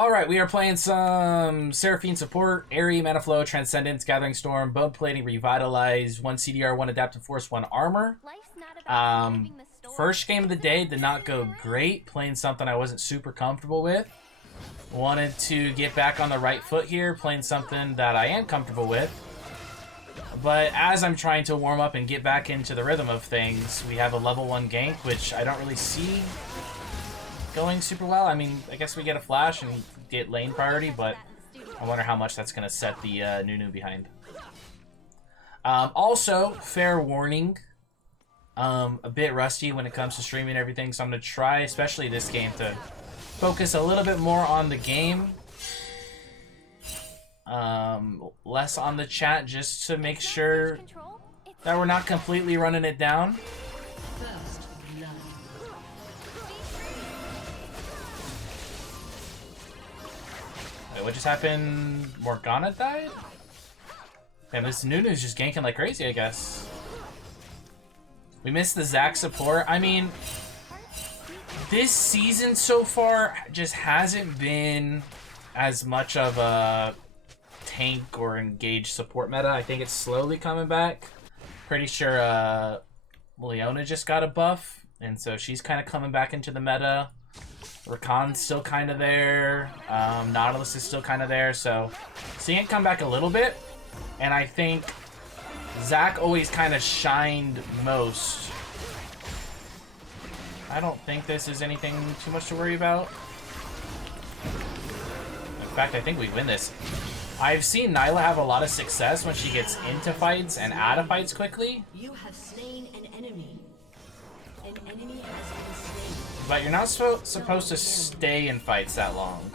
Alright, we are playing some Seraphine support, Airy, Mana Flow, Transcendence, Gathering Storm, Bone Plating, Revitalize, 1 CDR, 1 Adaptive Force, 1 Armor. First game of the day did not go great, playing something I wasn't super comfortable with. Wanted to get back on the right foot here, playing something that I am comfortable with. But as I'm trying to warm up and get back into the rhythm of things, we have a level 1 gank, which I don't really see going super well. I mean, I guess we get a flash and get lane priority, but I wonder how much that's going to set the Nunu behind. Also, fair warning, a bit rusty when it comes to streaming and everything, so I'm going to try, especially this game, to focus a little bit more on the game, less on the chat, just to make sure that we're not completely running it down. Wait, what just happened? Morgana died? Damn, this Nunu's just ganking like crazy, I guess. We missed the Zac support. I mean, this season so far just hasn't been as much of a tank or engaged support meta. I think it's slowly coming back. Pretty sure Leona just got a buff, and so she's kind of coming back into the meta. Rakan's still kind of there. Nautilus is still kind of there, so seeing it come back a little bit. And I think Zac always kind of shined most. I don't think this is anything too much to worry about. In fact, I think we win this. I've seen Nyla have a lot of success when she gets into fights and out of fights quickly. You have slain an enemy. An enemy has been slain. But you're not supposed to stay in fights that long.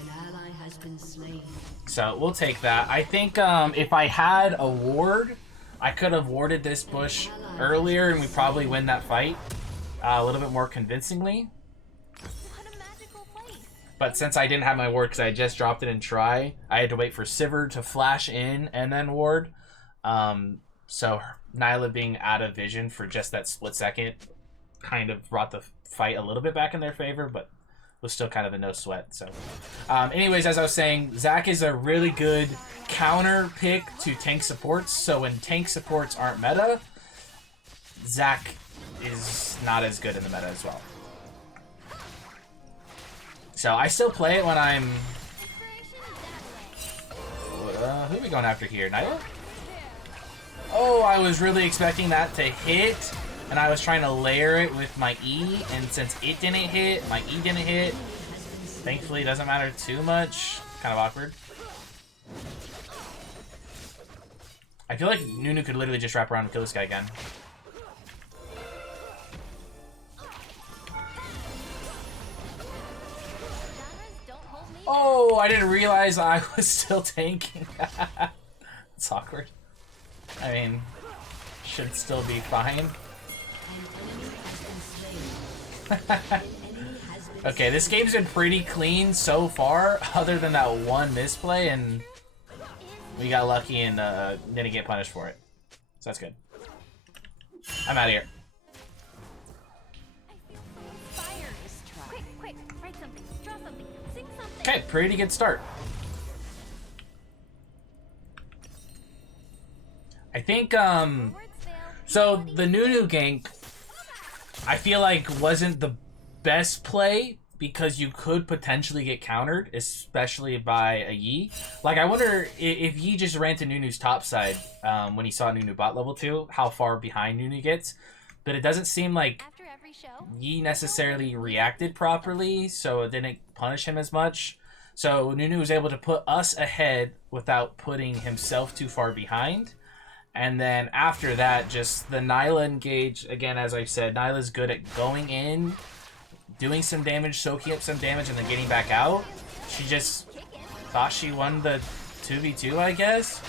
An ally has been slain. So we'll take that. I think if I had a ward, I could have warded this bush earlier and we probably win that fight a little bit more convincingly. But since I didn't have my ward because I just dropped it in try, I had to wait for Sivir to flash in and then ward. So Nyla being out of vision for just that split second kind of brought the fight a little bit back in their favor, but was still kind of a no sweat. So anyways, as I was saying, Zac is a really good counter pick to tank supports. So when tank supports aren't meta, Zac is not as good in the meta as well. So I still play it when I'm... who are we going after here? Nyla? Oh, I was really expecting that to hit, and I was trying to layer it with my E, and since it didn't hit, my E didn't hit. Thankfully, it doesn't matter too much. Kind of awkward. I feel like Nunu could literally just wrap around and kill this guy again. Oh, I didn't realize I was still tanking. It's awkward. I mean, should still be fine. Okay, this game's been pretty clean so far, other than that one misplay, and we got lucky and didn't get punished for it. So that's good. I'm out of here. Okay, pretty good start. I think, so the Nunu gank, I feel like wasn't the best play because you could potentially get countered, especially by a Yi. Like, I wonder if Yi just ran to Nunu's top side when he saw Nunu bot level 2, how far behind Nunu gets. But it doesn't seem like Yi necessarily reacted properly, so it didn't punish him as much. So Nunu was able to put us ahead without putting himself too far behind. And then after that, just the Nyla engage. Again, as I said, Nyla's good at going in, doing some damage, soaking up some damage, and then getting back out. She just thought she won the 2v2, I guess.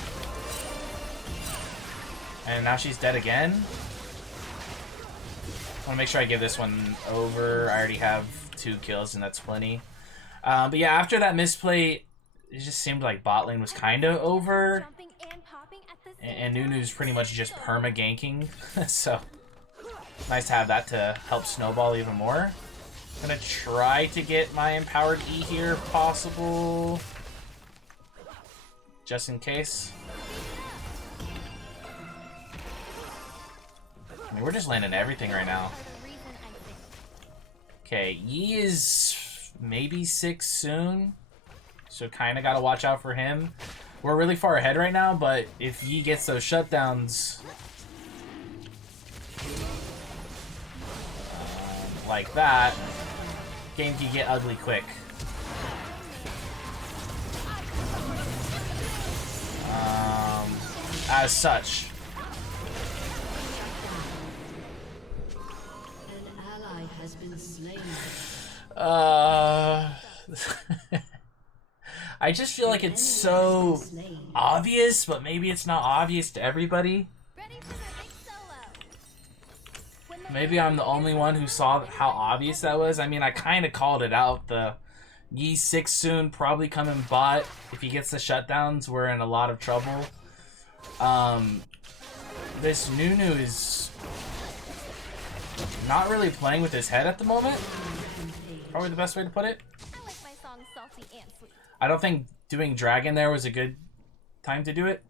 And now she's dead again. I want to make sure I give this one over. I already have 2 kills, and that's plenty. But yeah, after that misplay, it just seemed like bot lane was kind of over. And Nunu's pretty much just perma-ganking. So, nice to have that to help snowball even more. Gonna try to get my empowered E here if possible. Just in case. I mean, we're just landing everything right now. Okay, Yi is maybe 6 soon. So kinda gotta watch out for him. We're really far ahead right now, but if Yi gets those shutdowns like that, game can get ugly quick. As such. An ally has been slain. I just feel like it's so obvious, but maybe it's not obvious to everybody. Maybe I'm the only one who saw how obvious that was. I mean, I kind of called it out. The Yi 6 soon, probably coming bot. If he gets the shutdowns, we're in a lot of trouble. This Nunu is not really playing with his head at the moment. Probably the best way to put it. I don't think doing Dragon there was a good time to do it.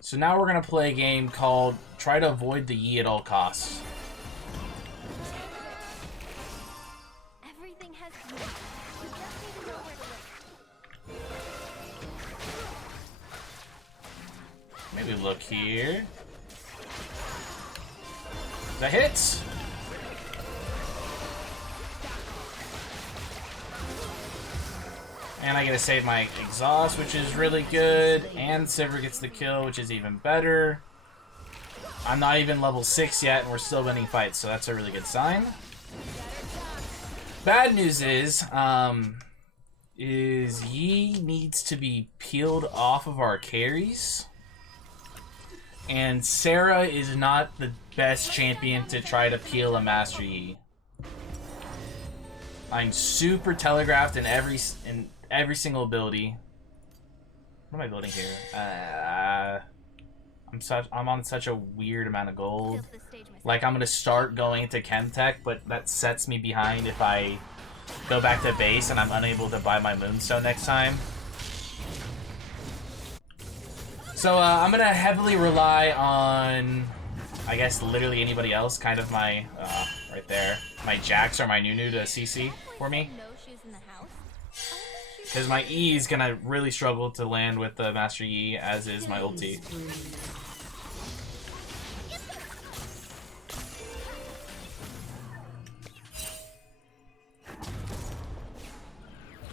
So now we're going to play a game called Try to Avoid the Yi at All Costs. Everything has you. You just need to know where to look. Maybe look here. That hits. And I get to save my exhaust, which is really good. And Sivir gets the kill, which is even better. I'm not even level 6 yet, and we're still winning fights, so that's a really good sign. Bad news is Yi needs to be peeled off of our carries. And Sarah is not the best champion to try to peel a Master Yi. I'm super telegraphed in every single ability. What am I building here? I'm on such a weird amount of gold. Like, I'm gonna start going into Chemtech, but that sets me behind if I go back to base and I'm unable to buy my Moonstone next time. So I'm gonna heavily rely on, I guess, literally anybody else. Kind of my right there, my Jax or my Nunu to CC for me. Because my E is gonna really struggle to land with the Master Yi, as is my ulti.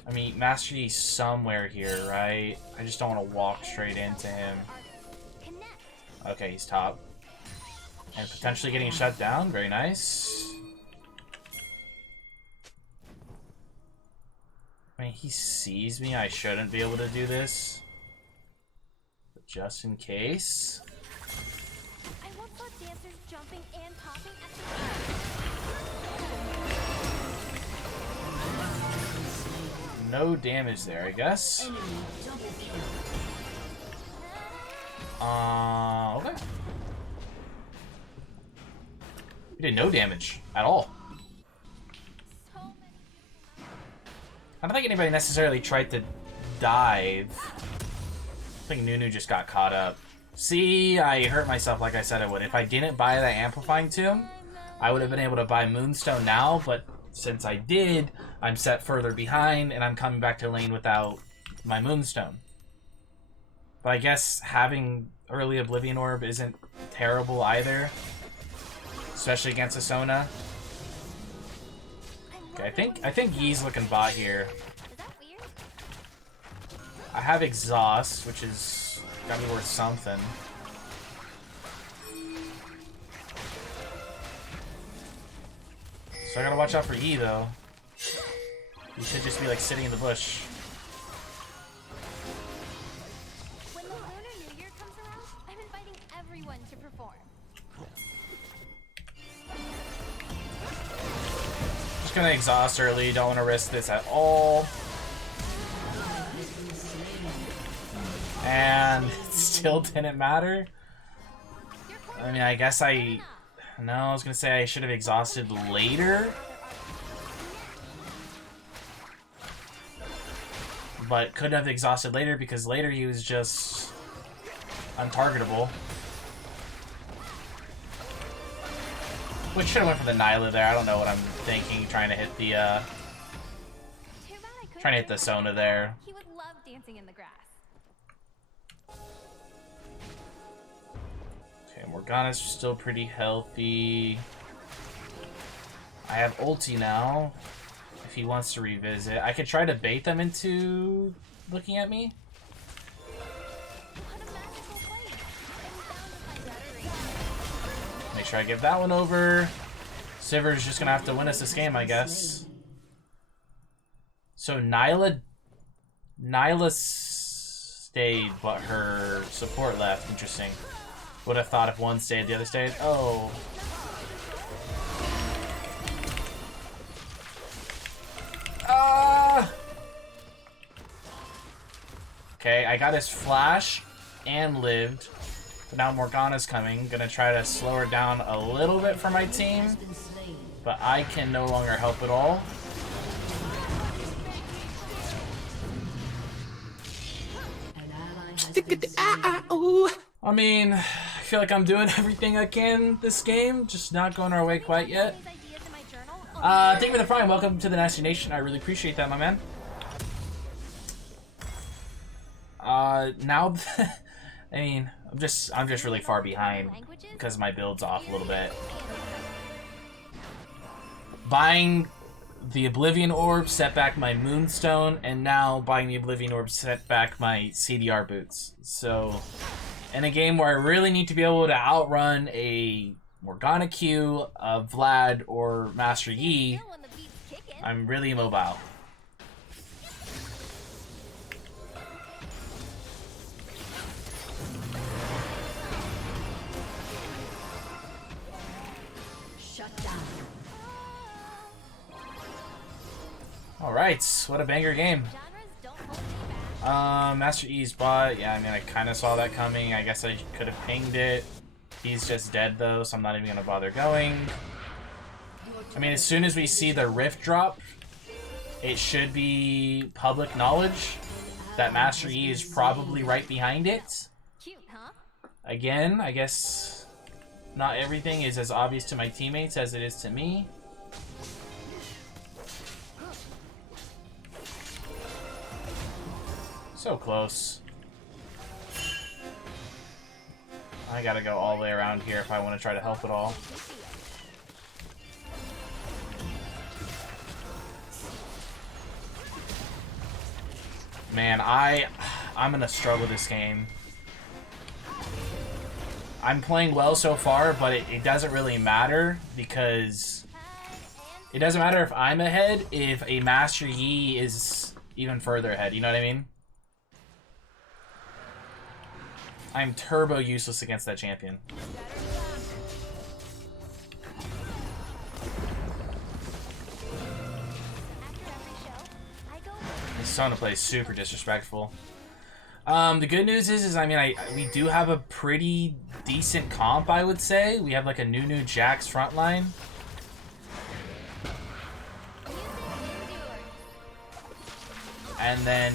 I mean, Master Yi's somewhere here, right? I just don't want to walk straight into him. Okay, he's top. And potentially getting shut down. Very nice. I mean, he sees me. I shouldn't be able to do this. But just in case. I once saw dancers jumping and popping at the No damage there, I guess. Okay. We did no damage at all. I don't think anybody necessarily tried to dive. I think Nunu just got caught up. See, I hurt myself like I said I would. If I didn't buy that Amplifying Tomb, I would have been able to buy Moonstone now, but since I did, I'm set further behind, and I'm coming back to lane without my Moonstone. But I guess having early Oblivion Orb isn't terrible either, especially against a Sona. Okay, I think Yi's looking bot here. I have exhaust, which is gotta be worth something. So I gotta watch out for Yi though. He should just be like sitting in the bush. When the Lunar New Year comes around, I'm inviting everyone to perform. Just gonna exhaust early, don't want to risk this at all. And it still didn't matter. I mean, I guess I... No, I was gonna say I should have exhausted later. But couldn't have exhausted later because later he was just untargetable. Which should have went for the Nyla there. I don't know what I'm thinking. Trying to hit the Sona there. He would love dancing in the grass. Okay, Morgana's still pretty healthy. I have ulti now. If he wants to revisit, I could try to bait them into looking at me. Make sure I give that one over. Sivir's just gonna have to win us this game, I guess. So Nyla stayed, but her support left. Interesting. Would have thought if one stayed, the other stayed. Oh. Okay, I got his flash and lived. But now Morgana's coming. Gonna try to slow her down a little bit for my team. But I can no longer help at all. I mean, I feel like I'm doing everything I can this game. Just not going our way quite yet. Thank you for the prime. Welcome to the Nasteey Nation. I really appreciate that, my man. Now, I mean, I'm just really far behind because my build's off a little bit. Buying the Oblivion Orb set back my Moonstone, and now buying the Oblivion Orb set back my CDR boots. So, in a game where I really need to be able to outrun a Morgana Q, a Vlad, or Master Yi, I'm really immobile. Alright, what a banger game. Master Yi's bot, yeah, I mean, I kind of saw that coming. I guess I could have pinged it. He's just dead, though, so I'm not even going to bother going. I mean, as soon as we see the Rift drop, it should be public knowledge that Master Yi is probably right behind it. Again, I guess not everything is as obvious to my teammates as it is to me. So close. I gotta go all the way around here if I want to try to help at all. Man, I'm gonna struggle this game. I'm playing well so far, but it doesn't really matter because it doesn't matter if I'm ahead if a Master Yi is even further ahead, you know what I mean? I'm turbo useless against that champion. This Sona plays super disrespectful. The good news is I mean, we do have a pretty decent comp, I would say. We have like a Nunu Jax frontline. And then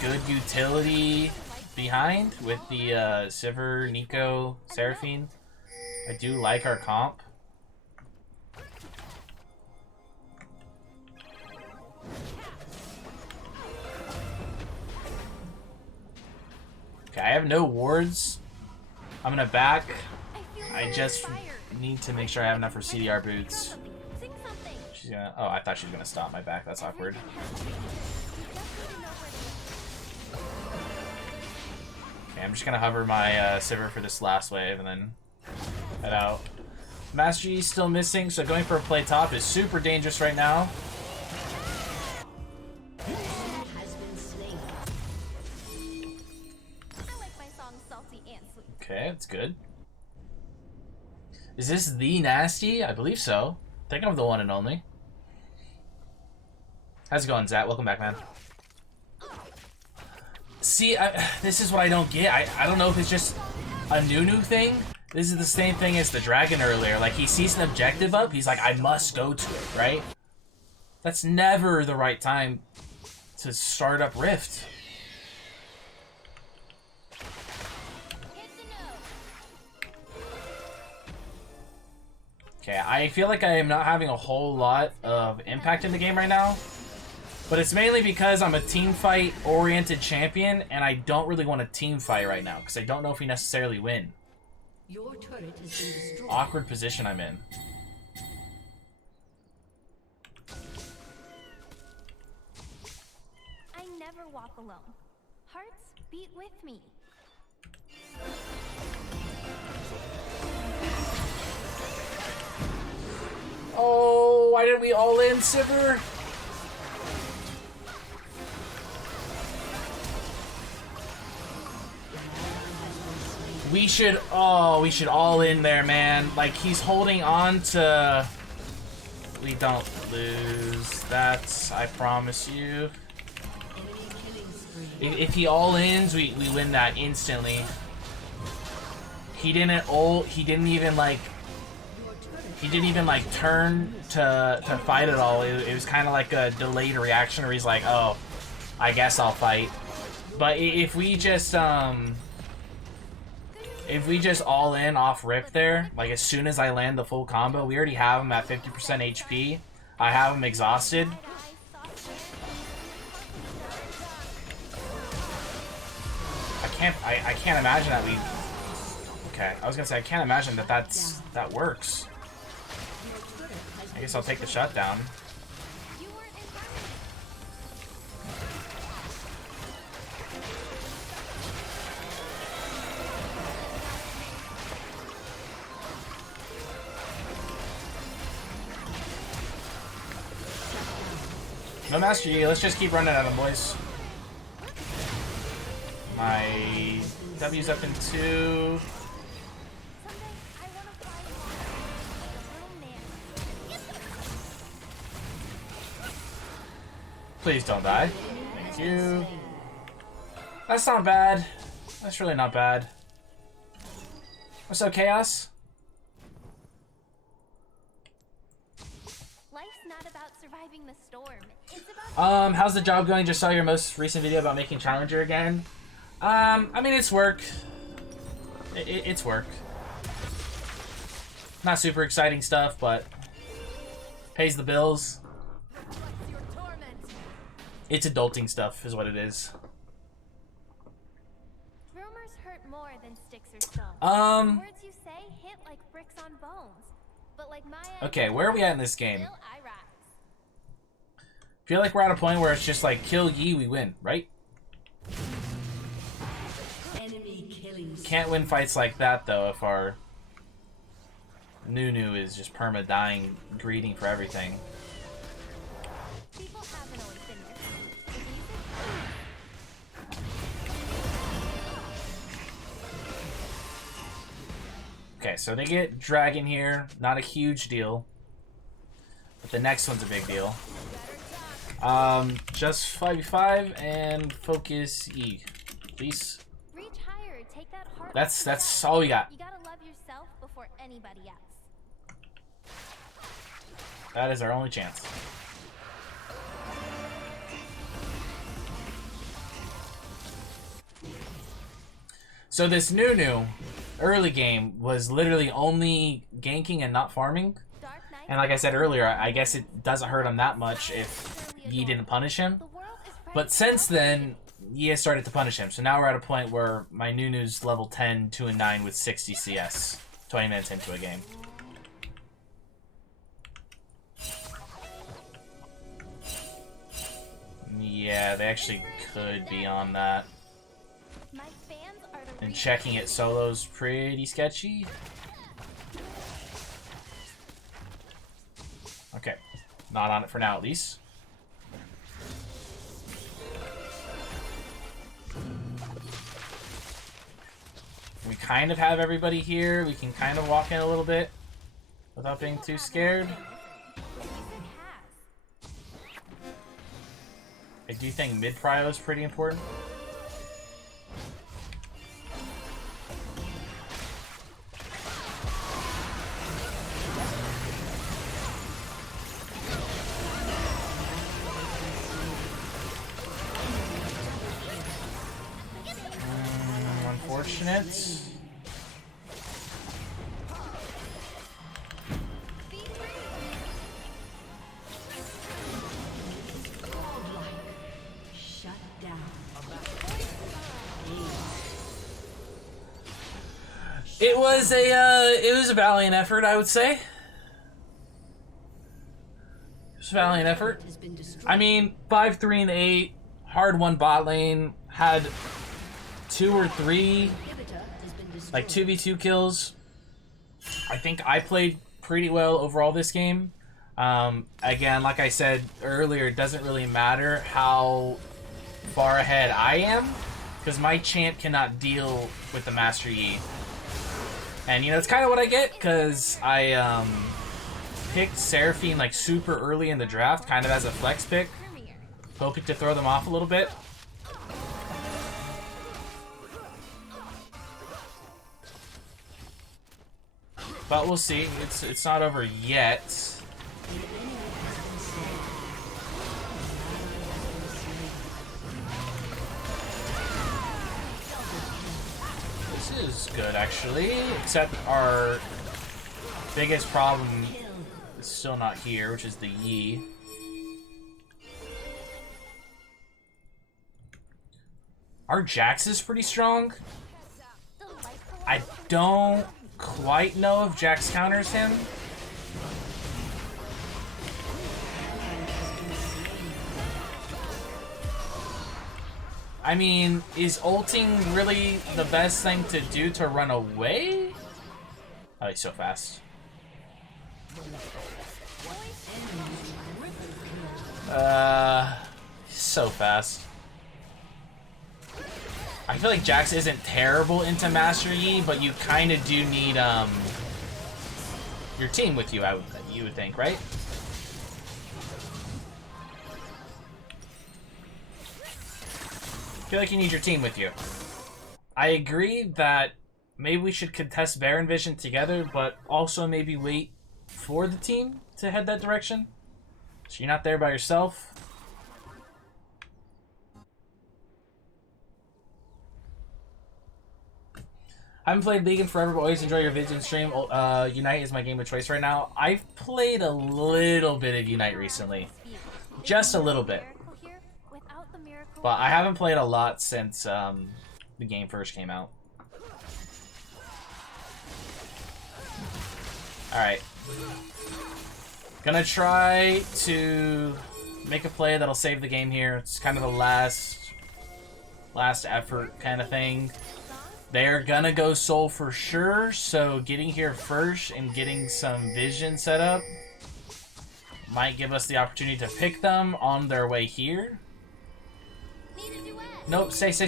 good utility behind with the Sivir, Nico, Seraphine. I do like our comp. Okay, I have no wards. I'm gonna back. I just need to make sure I have enough for CDR boots. She's gonna... Oh, I thought she was gonna stop my back. That's awkward. Okay, I'm just gonna hover my Sivir for this last wave and then head out. Master Yi's still missing, so going for a play top is super dangerous right now. Okay, that's good. Is this the Nasteey? I believe so. I think I'm the one and only. How's it going, Zat? Welcome back, man. See, this is what I don't get. I don't know if it's just a Nunu thing, This is the same thing as the dragon earlier. Like, he sees an objective up, he's like, I must go to it, right? That's never the right time to start up Rift. Okay, I feel like I am not having a whole lot of impact in the game right now. But it's mainly because I'm a team fight oriented champion and I don't really want to team fight right now because I don't know if we necessarily win. Your turret has been destroyed. Awkward position I'm in. I never walk alone. Hearts beat with me. Oh, why did we all in, Sivir? We should all in there, man. Like, he's holding on to... We don't lose. That's, I promise you. If he all ins, we win that instantly. He didn't even like turn to fight at all. It was kind of like a delayed reaction where he's like, oh, I guess I'll fight. But if we just all in off rip there, like as soon as I land the full combo, we already have him at 50% HP. I have him exhausted. I can't imagine that we... Okay, I was gonna say, I can't imagine that works. I guess I'll take the shutdown. No Master Yi, let's just keep running at him, boys. My W's up in 2. Please don't die. Thank you. That's not bad. That's really not bad. What's up, Chaos? Life's not about surviving the storm. It's about How's the job going? Just saw your most recent video about making Challenger again. I mean, it's work. It's work. Not super exciting stuff, but pays the bills. It's adulting stuff, is what it is. rumors hurt more than sticks or stones. Um, The words you say hit like bricks on bones. But like Maya, Okay, where are we at in this game? still I rise. Feel like we're at a point where it's just like, kill Yi, we win, right? Enemy killing. Can't win fights like that, though, if our Nunu is just perma-dying, greeting for everything. People haven't always been this. Okay, so they get Dragon here. Not a huge deal. But the next one's a big deal. Just 5v5 and focus E. Please. Reach higher, take that heart. That's all we got. You gotta love yourself before anybody else. That is our only chance. So this Nunu early game was literally only ganking and not farming. Dark Knight. And like I said earlier, I guess it doesn't hurt him that much if Yi didn't punish him. The world is ready But for since us. then, Yi has started to punish him. So now we're at a point where my Nunu's level 10, 2 and 9 with 60 CS. 20 minutes into a game. Yeah, they actually could be on that. My fans are the And real checking it solo's pretty sketchy. Okay. Not on it for now, at least. We kind of have everybody here. We can kind of walk in a little bit without being too scared. I do think mid-prio is pretty important. unfortunate. Shut down. It was a valiant effort, I would say. It was a valiant effort. Has been destroyed. I mean, 5-3 and 8, hard won bot lane, had 2 or 3 Inhibitor has been destroyed. like 2v2 kills. I think I played pretty well overall this game. Again, like I said earlier, it doesn't really matter how far ahead I am, because my champ cannot deal with the Master Yi. And you know, it's kind of what I get, because I picked Seraphine like super early in the draft, kind of as a flex pick, Premier. hoping to throw them off a little bit. But we'll see. It's not over yet. This is good, actually. Except our biggest problem is still not here, which is the Yi. Our Jax is pretty strong. I don't quite know if Jax counters him. I mean, is ulting really the best thing to do to run away? Oh, he's so fast. He's so fast. I feel like Jax isn't terrible into Master Yi, but you kind of do need your team with you. You would think, right? I feel like you need your team with you. I agree that maybe we should contest Baron Vision together, but also maybe wait for the team to head that direction, so you're not there by yourself. I haven't played League in forever, but always enjoy your vids and stream. Unite is my game of choice right now. I've played a little bit of Unite recently. Just a little bit. But I haven't played a lot since the game first came out. Alright. Gonna try to make a play that'll save the game here. It's kind of the last effort kind of thing. They're gonna go soul for sure, so getting here first and getting some vision set up might give us the opportunity to pick them on their way here. Nope, stay. I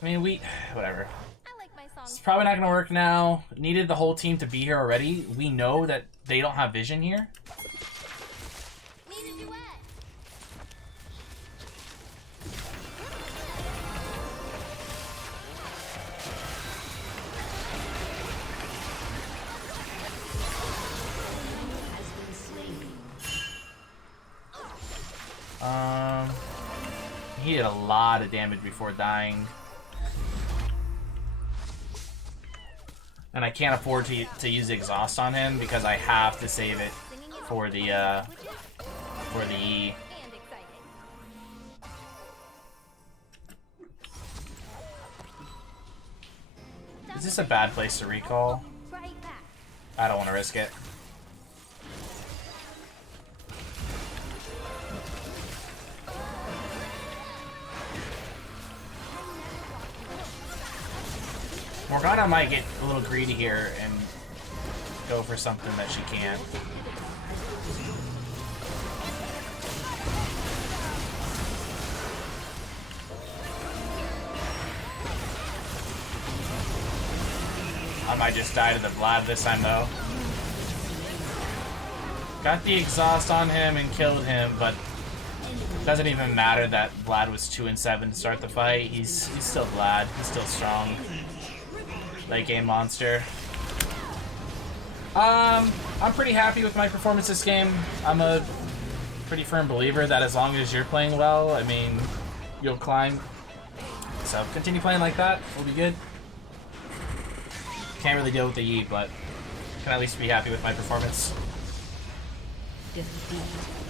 mean, whatever. It's probably not gonna work now. Needed the whole team to be here already. We know that they don't have vision here. He did a lot of damage before dying. And I can't afford to use exhaust on him because I have to save it for the E. Is this a bad place to recall? I don't want to risk it. Morgana might get a little greedy here and go for something that she can't. I might just die to the Vlad this time though. Got the exhaust on him and killed him, but it doesn't even matter that Vlad was 2 and 7 to start the fight. He's still Vlad. He's still strong. Late game monster. I'm pretty happy with my performance this game. I'm a pretty firm believer that as long as you're playing well, I mean, you'll climb So continue playing like that. We'll be good. Can't really deal with the Yi, but can at least be happy with my performance. Defeat.